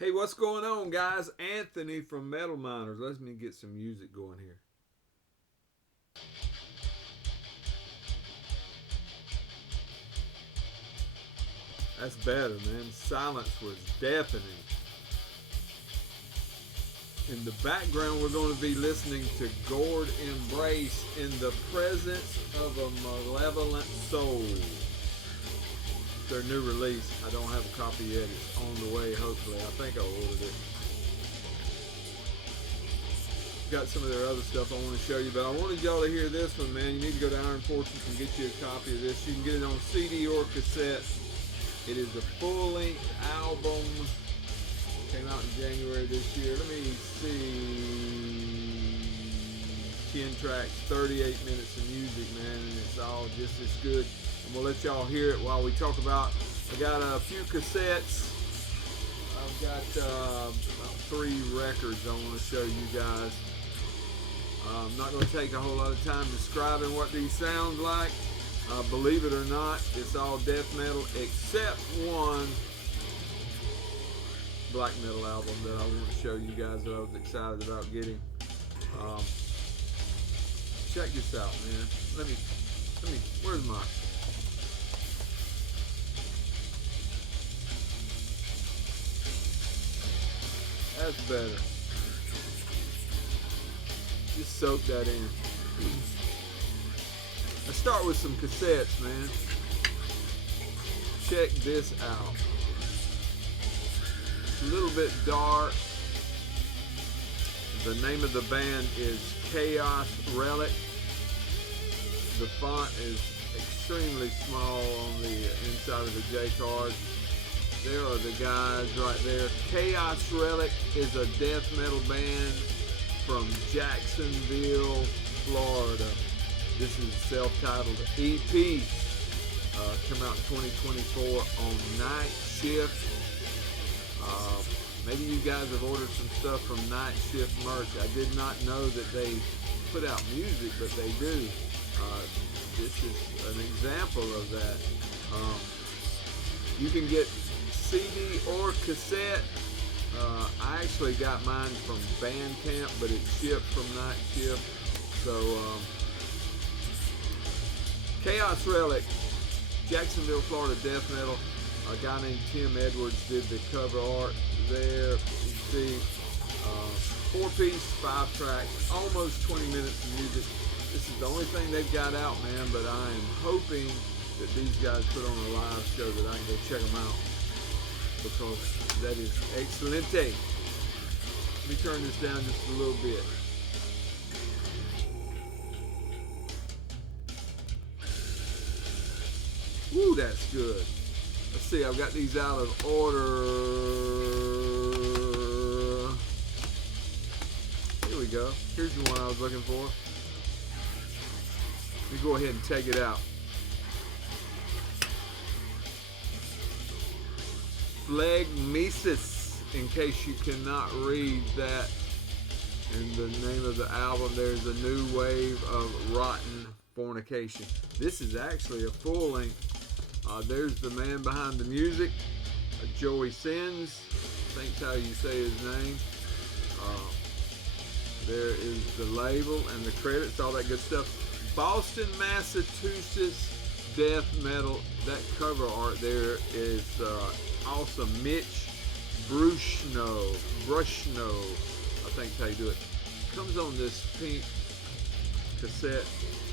Hey, what's going on, guys? Anthony from Metal Miners. Let me get some music going here. That's better, man. Silence was deafening. In the background, we're going to be listening to Gored Embrace in the presence of a malevolent soul. Their new release. I don't have a copy yet. It's on the way, hopefully. I think I ordered it. Got some of their other stuff I want to show you, but I wanted y'all to hear this one, man. You need to go to Iron Fortress and get you a copy of this. You can get it on CD or cassette. It is a full-length album. Came out in January this year. Let me see. 10 tracks, 38 minutes of music, man, and it's all just as good. I'm going to let y'all hear it while we talk about. I got a few cassettes. I've got about 3 records I want to show you guys. I'm not going to take a whole lot of time describing what these sound like. Believe it or not, it's all death metal except one black metal album that I want to show you guys that I was excited about getting. Check this out, man. Let me, where's my... That's better. Just soak that in. Let's start with some cassettes, man. Check this out. It's a little bit dark. The name of the band is Relic. The font is extremely small on the inside of the J card. There are the guys right there. Relic is a death metal band from Jacksonville, Florida. This is a self-titled EP. Come out in 2024 on Night Shift. Maybe you guys have ordered some stuff from Night Shift merch. I did not know that they put out music, but they do. This is an example of that. You can get CD or cassette. I actually got mine from Bandcamp, but it's shipped from Night Shift. So, Relic, Jacksonville, Florida death metal. A guy named Tim Edwards did the cover art there. You see, 4-piece, 5 tracks, almost 20 minutes of music. This is the only thing they've got out, man, but I am hoping that these guys put on a live show that I can go check them out, because that is excelente. Let me turn this down just a little bit. Woo, that's good. Let's see, I've got these out of order. Here we go. Here's the one I was looking for. Let me go ahead and take it out. Phlegmesis, in case you cannot read that. And the name of the album, there's a new wave of rotten fornication. This is actually a full length. There's the man behind the music, Joey Sins, I think's how you say his name. There is the label and the credits, all that good stuff. Boston, Massachusetts death metal. That cover art there is awesome. Mitch Brushno, I think's how you do it. Comes on this pink cassette,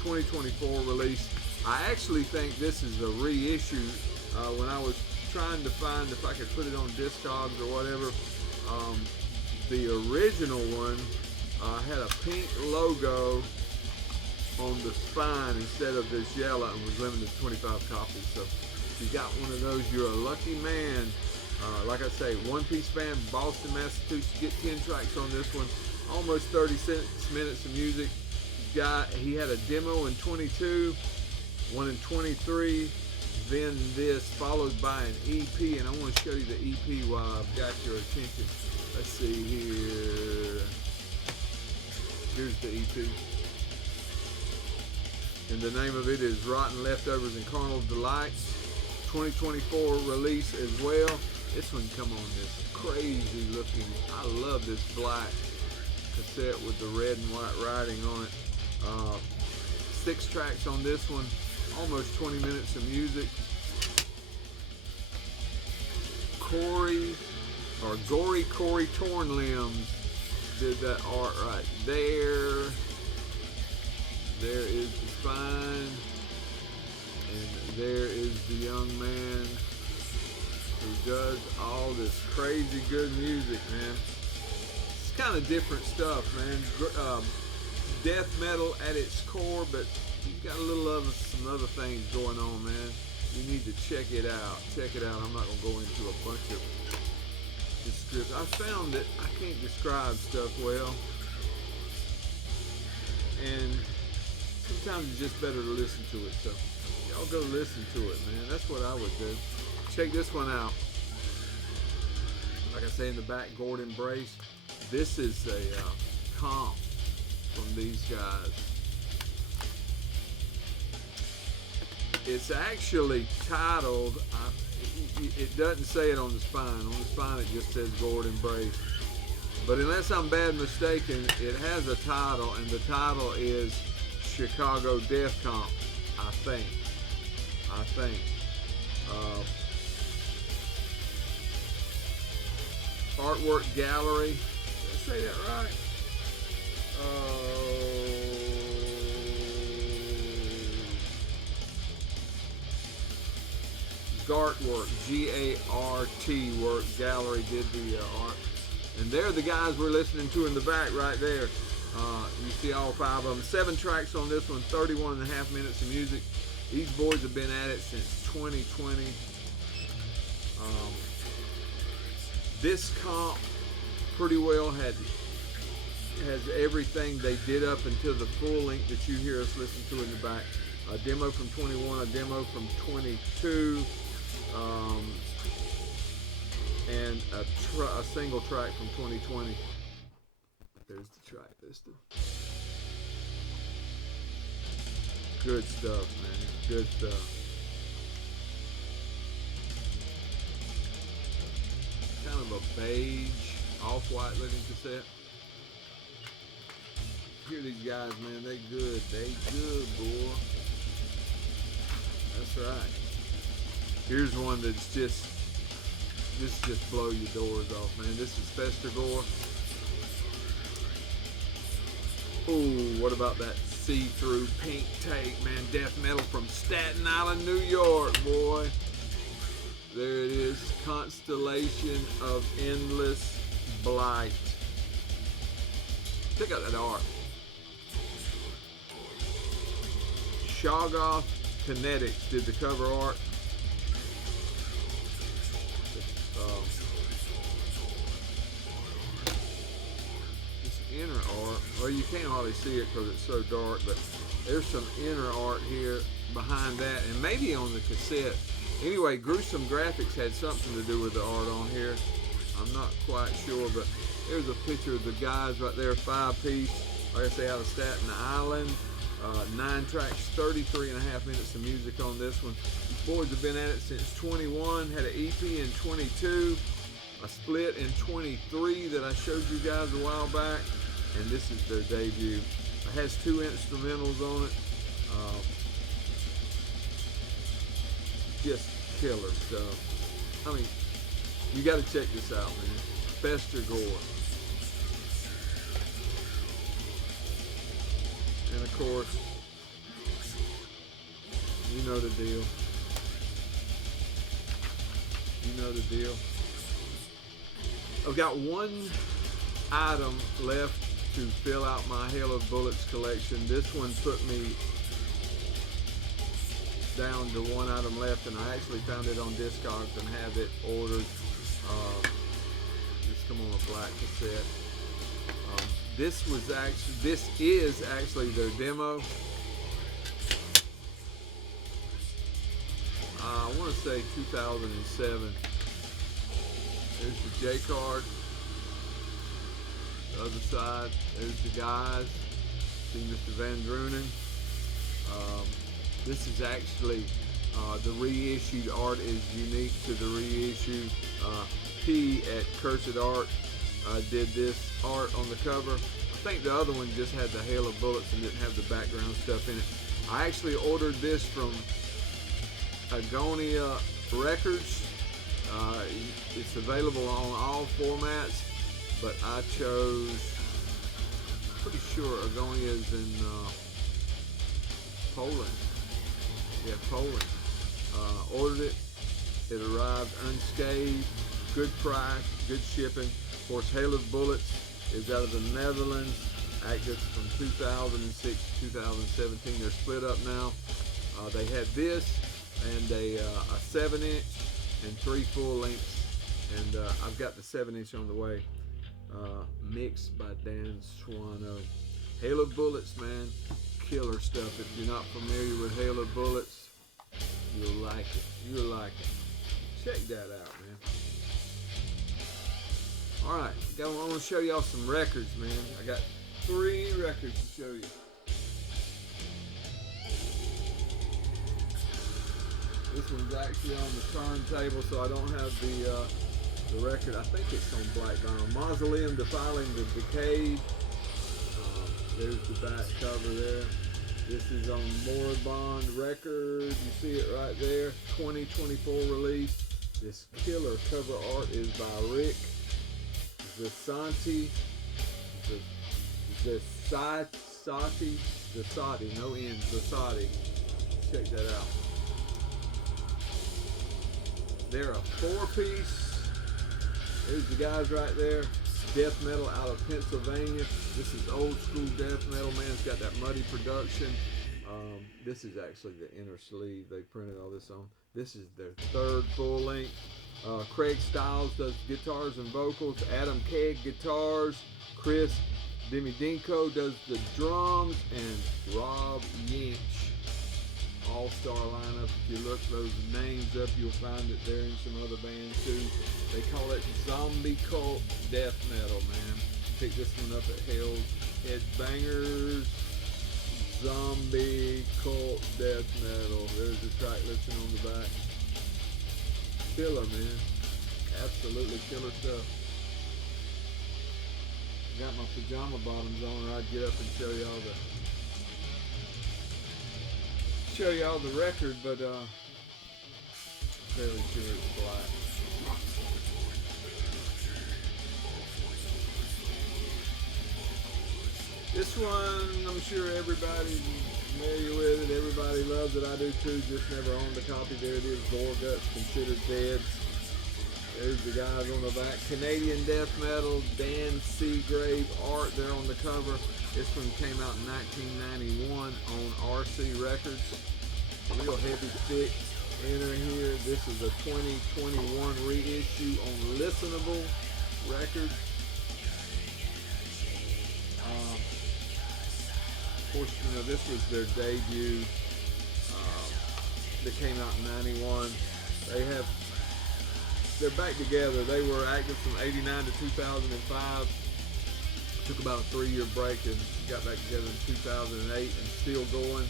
2024 release. I actually think this is a reissue. When I was trying to find if I could put it on Discogs or whatever, the original one had a pink logo on the spine instead of this yellow, and was limited to 25 copies. So if you got one of those, you're a lucky man. Like I say, 1-piece band, Boston, Massachusetts. Get 10 tracks on this one. Almost 36 minutes of music. He had a demo in 22. One in 23, then this, followed by an EP, and I want to show you the EP while I've got your attention. Let's see here. Here's the EP. And the name of it is Rotten Leftovers and Carnal Delights. 2024 release as well. This one come on this crazy looking, I love this black cassette with the red and white writing on it. 6 tracks on this one, almost 20 minutes of music. Gory Torn Limbs did that art right there. There is the spine, and there is the young man who does all this crazy good music, man. It's kind of different stuff, man. Death metal at its core, but you've got a little of some other things going on, man. You need to check it out. Check it out. I'm not going to go into a bunch of description. I found that I can't describe stuff well, and sometimes it's just better to listen to it. So y'all go listen to it, man. That's what I would do. Check this one out. Like I say in the back, Gored Embrace. This is a comp from these guys. It's actually titled, it doesn't say it on the spine. On the spine it just says Gored Embrace. But unless I'm bad mistaken, it has a title, and the title is Chicago Death Comp, I think. Artwork Gallery. Did I say that right? Gart work, G-A-R-T work, Gallery did the art. And they're the guys we're listening to in the back right there. You see all 5 of them. 7 tracks on this one, 31.5 minutes of music. These boys have been at it since 2020. This comp pretty well has everything they did up until the full length that you hear us listen to in the back. A demo from 21, a demo from 22, and a single track from 2020. There's the track listed. Good stuff, man. Good stuff. Kind of a beige, off-white looking cassette. Hear these guys, man. They good. They good, boy. That's right. Here's one that's just blow your doors off, man. This is Festergore. Ooh, what about that see-through pink tape, man? Death metal from Staten Island, New York, boy. There it is. Constellation of Endless Blight. Check out that art. Shoggoth Kinetics did the cover art. This inner art, well, you can't hardly see it because it's so dark, but there's some inner art here behind that, and maybe on the cassette. Anyway, Gruesome Graphics had something to do with the art on here. I'm not quite sure, but there's a picture of the guys right there, 5-piece, like I say, out of Staten Island. 9 tracks, 33.5 minutes of music on this one. These boys have been at it since 21, had an EP in 22, a split in 23 that I showed you guys a while back, and this is their debut. It has 2 instrumentals on it. Just killer stuff. I mean, you got to check this out, man. Festergore. And of course, you know the deal. You know the deal. I've got one item left to fill out my Hail of Bullets collection. This one put me down to one item left, and I actually found it on Discogs and have it ordered. Just come on a black cassette. This is actually their demo. I want to say 2007. There's the J card. The other side, there's the guys. See Mr. Van Drunen. This is actually The reissued art is unique to the reissue. P at Cursed Art did this art on the cover. I think the other one just had the hail of bullets and didn't have the background stuff in it. I actually ordered this from Agonia Records. It's available on all formats, but I chose, pretty sure Agonia is in Poland. Yeah, Poland. Ordered it. It arrived unscathed. Good price, good shipping. Of course, Hail of Bullets is out of the Netherlands. Active from 2006 to 2017. They're split up now. They had this and a 7-inch and 3 full lengths. And I've got the 7-inch on the way. Mixed by Dan Swano. Hail of Bullets, man. Killer stuff. If you're not familiar with Hail of Bullets, you'll like it. You'll like it. Check that out, man. Alright, I want to show y'all some records, man. I got 3 records to show you. This one's actually on the turntable, so I don't have the record. I think it's on Black Vinyl. Mausoleum, Defiling, the Decayed. There's the back cover there. This is on Moribond Records. You see it right there. 2024 release. This killer cover art is by Rick Zasati. Zasati, no N, Zasati. Check that out. They're a 4-piece. There's the guys right there. Death metal out of Pennsylvania. This is old school death metal, man. It's got that muddy production. This is actually the inner sleeve they printed all this on. This is their 3rd full length. Craig Stiles does guitars and vocals. Adam Kegg guitars. Chris Dimidinko does the drums. And Rob Yinch. All-star lineup. If you look those names up, you'll find it there in some other bands too. They call it zombie cult death metal, man. Pick this one up at Hell's Headbangers. Zombie cult death metal. There's the track listing on the back. Killer, man. Absolutely killer stuff. Got my pajama bottoms on, or I'd get up and show y'all the record, but fairly sure it's black. This one, I'm sure everybody's familiar with it. Everybody loves it. I do too. Just never owned a copy. There it is. Gorguts, Considered Dead. There's the guys on the back. Canadian death metal. Dan Seagrave art there on the cover. This one came out in 1991 on RC Records. Real heavy, thick inner here. This is a 2021 reissue on Listenable Records. Of course, you know, this was their debut that came out in 91. They're back together. They were active from 89 to 2005. Took about a 3-year break and got back together in 2008 and still going.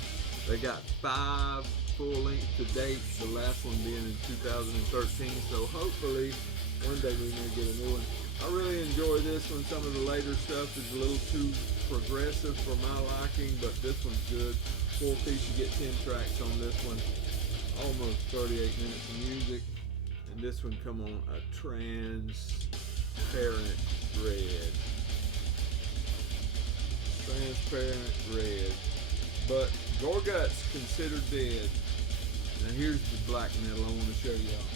They got 5 full lengths to date, the last one being in 2013. So hopefully one day we may get a new one. I really enjoy this one. Some of the later stuff is a little too progressive for my liking, but this one's good. 4-piece, you get 10 tracks on this one. Almost 38 minutes of music. And this one come on a transparent red. Transparent red. But Gorguts, Considered Dead. Now here's the black metal I want to show y'all.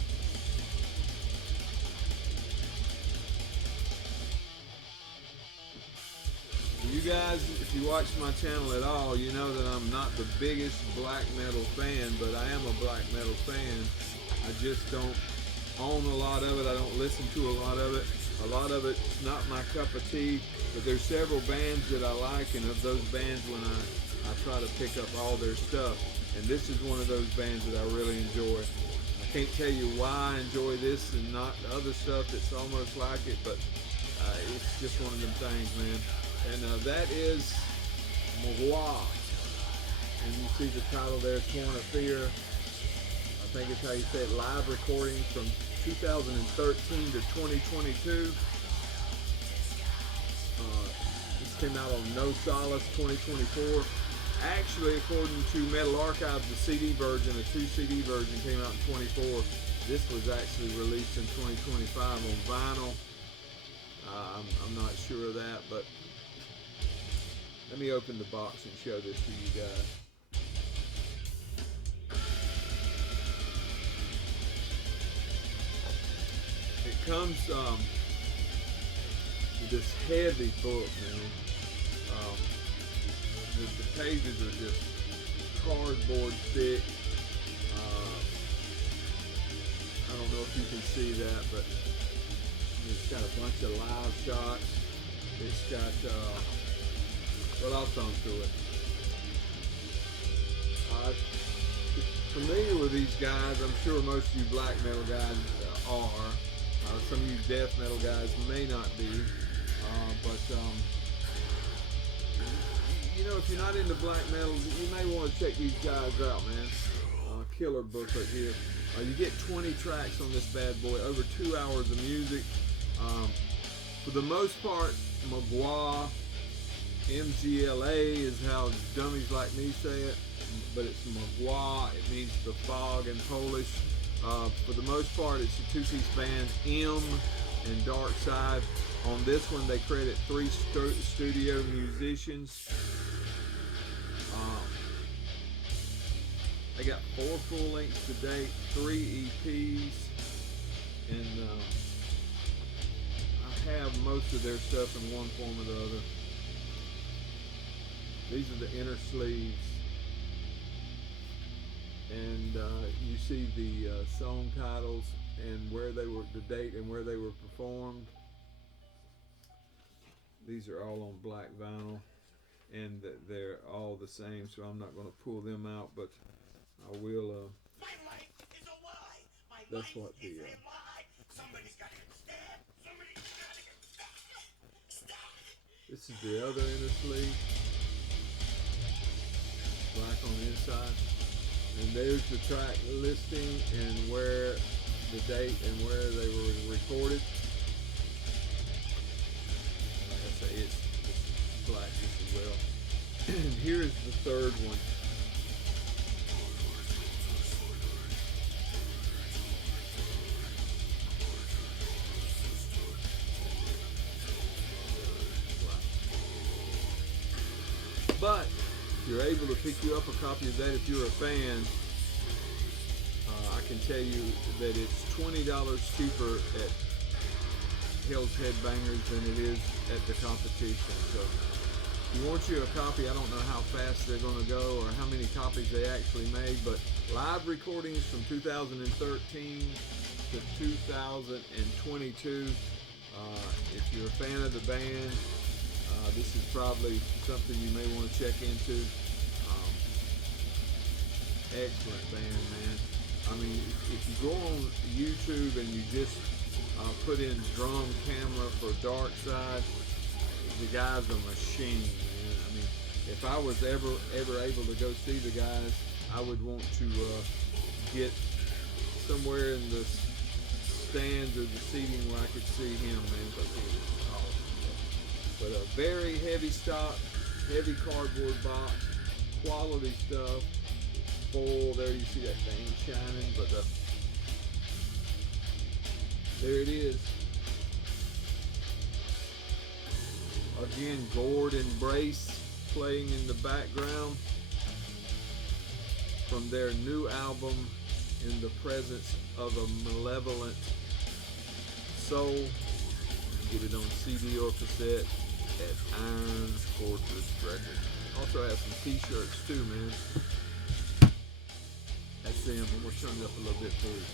You guys, if you watch my channel at all, you know that I'm not the biggest black metal fan, but I am a black metal fan. I just don't own a lot of it. I don't listen to a lot of it. A lot of it's not my cup of tea, but there's several bands that I like, and of those bands, when I try to pick up all their stuff, and this is one of those bands that I really enjoy. I can't tell you why I enjoy this and not the other stuff that's almost like it, but it's just one of them things, man. And that is Mgla. And you see the title there, Torn of Fear. think it's how you say it, live recordings from 2013 to 2022. This came out on No Solace 2024. Actually, according to Metal Archives, the CD version, a 2 CD version, came out in 24. This was actually released in 2025 on vinyl. I'm not sure of that, but let me open the box and show this to you guys. It comes with this heavy book, man. The pages are just cardboard thick. I don't know if you can see that, but it's got a bunch of live shots. It's got, well, I'll thumb through it. Familiar with these guys, I'm sure most of you black metal guys are. Some of you death metal guys may not be, but you know, if you're not into black metal, you may want to check these guys out, man. Killer booklet here. You get 20 tracks on this bad boy, over 2 hours of music. For the most part, Mgla, Mgla is how dummies like me say it, but it's Mgla. It means the fog in Polish. For the most part, it's a 2-piece band, M and Dark Side. On this one, they credit 3 studio musicians. They got 4 full lengths to date, 3 EPs, and I have most of their stuff in one form or the other. These are the inner sleeves, and you see the song titles and where they were, the date and where they were performed. These are all on black vinyl, and they're all the same, so I'm not going to pull them out, but I will. That's what the. This is the other inner sleeve, black on the inside, and there's the track listing and where the date and where they were recorded. Like I say, it's black just as well. And here's the third one. But if you're able to pick you up a copy of that, if you're a fan, I can tell you that it's $20 cheaper at Hell's Headbangers than it is at the competition. So if you want you a copy, I don't know how fast they're going to go or how many copies they actually made, but live recordings from 2013 to 2022. If you're a fan of the band, this is probably something you may want to check into. Excellent band, man. I mean, if you go on YouTube and you just put in drum camera for Dark Side, the guy's a machine, man. I mean, if I was ever able to go see the guys, I would want to get somewhere in the stands or the seating where I could see him, man. But a very heavy stock, heavy cardboard box, quality stuff. Full, there you see that thing shining, but there it is. Again, Gored and Brace playing in the background from their new album, In the Presence of a Malevolent Soul. Get it on CD or cassette at Iron Fortress Records. Also have some t-shirts too, man. That's them. I'm going to turn it up a little bit for you.